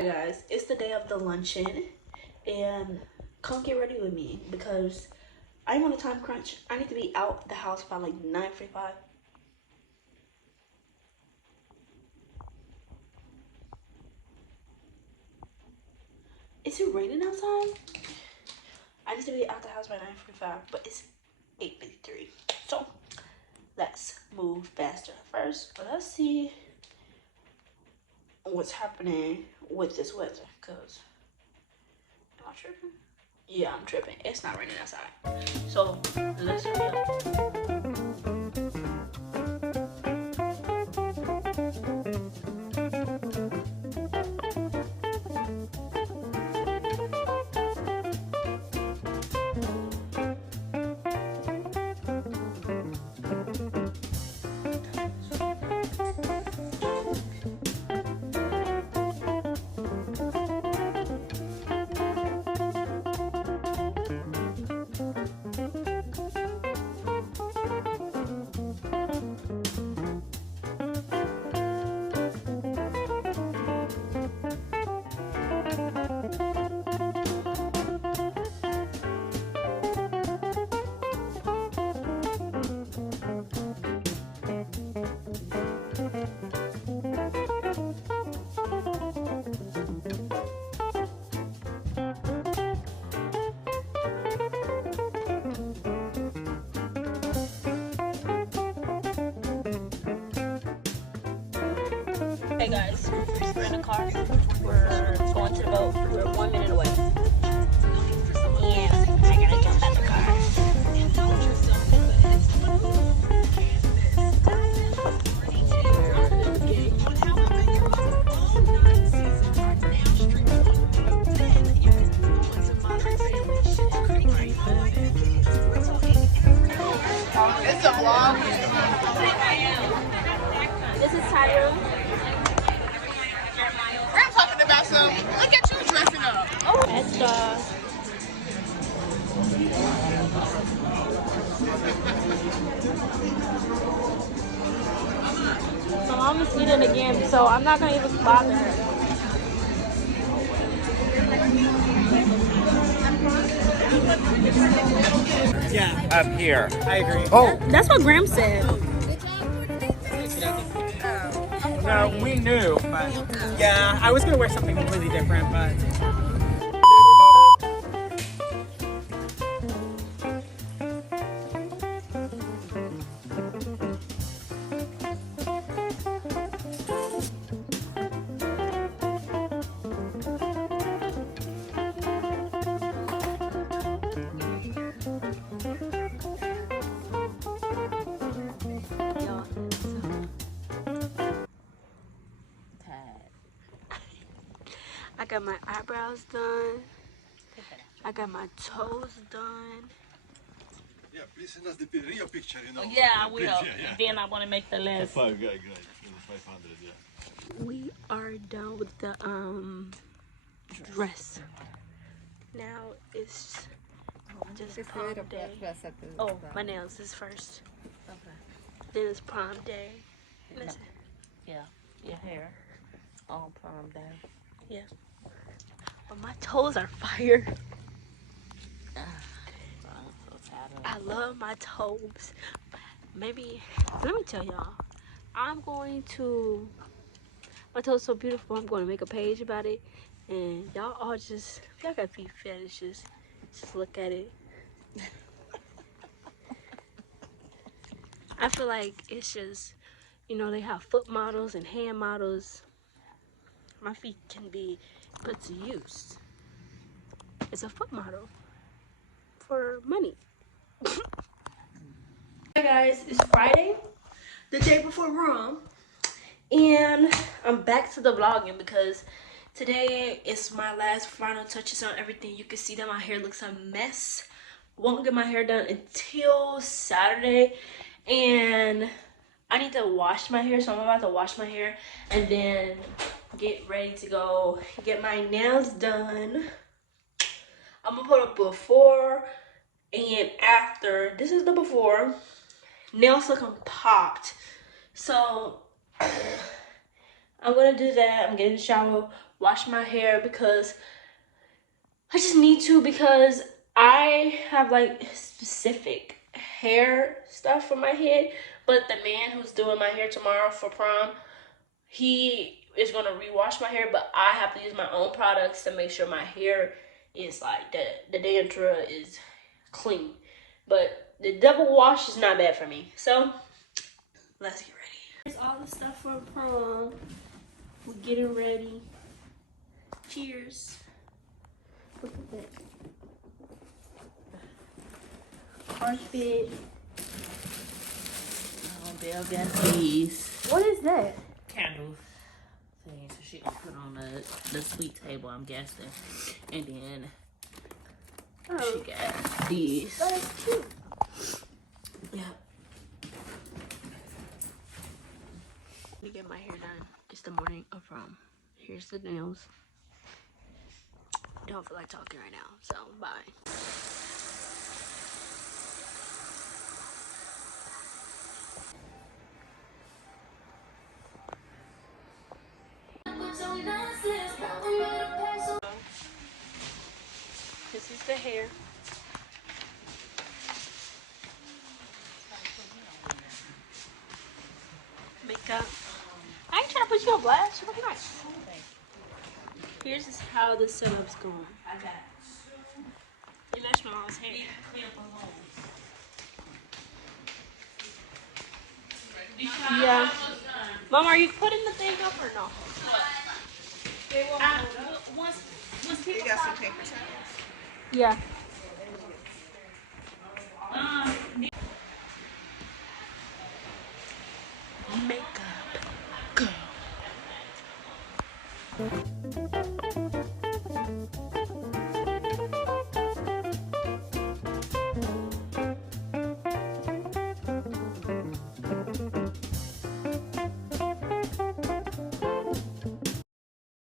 Hey guys, it's the day of the luncheon and come get ready with me because I'm on a time crunch. I need to be out the house by like 9:45. Is it raining outside? I need to be out the house by 9:45, but it's 8:53. So let's move faster. First, let's see what's happening with this weather. Cause am I tripping? Yeah, I'm tripping. It's not raining outside. So let's hurry up. Hey guys, we're in the car. We're going to the boat. We're 1 minute away. And I gotta jump out the car. It's a vlog. This is Tyra. I'm talking about some. Look at you dressing up. Oh, that's my mom is eating again, so I'm not gonna even bother her. Yeah, up here. I agree. Oh, that's what Graham said. No, we knew, but yeah, I was gonna wear something completely different, but. I got my eyebrows done. I got my toes done. Yeah, please send us the real picture, you know. Yeah, I will. Please, yeah. Then I want to make the list. 5 guy, 500, yeah. We are done with the dress. Now it's just prom day. Oh, my nails is first. Okay. Then it's prom day. Listen. Yeah, your hair on prom day. Yeah. But my toes are fire. I love my toes. Maybe, let me tell y'all, my toes so beautiful, I'm going to make a page about it. And y'all all just, if y'all got feet fetishes, just look at it. I feel like it's just, you know, they have foot models and hand models. My feet can be put to use. It's a foot model for money. Hey guys, it's Friday, the day before prom, and I'm back to the vlogging because today is my last final touches on everything. You can see that my hair looks a mess. Won't get my hair done until Saturday, and I need to wash my hair, so I'm about to wash my hair and then get ready to go get my nails done. I'm gonna put up before and after. This is the before. Nails looking popped. So I'm gonna do that. I'm getting in the shower, wash my hair because I just need to, because I have like specific hair stuff for my head. But the man who's doing my hair tomorrow for prom, he is gonna rewash my hair, but I have to use my own products to make sure my hair is like the dandruff is clean. But the double wash is not bad for me. So let's get ready. Here's all the stuff for prom. We're getting ready. Cheers. Look at that. Carpet. Oh, Belle got these What is that? candles thing so she can put on the sweet table, I'm guessing. And then Oh, she got these. that is cute. Yeah. Let me get my hair done. It's the morning of prom. Here's the nails. Don't feel like talking right now, so bye. This is the hair. Makeup. I ain't trying to put you on blast. You're looking nice. Here's just how the setup's going. You match my mom's hair. Yeah. Mom, are you putting the thing up or no? You got some paper towels? Yeah.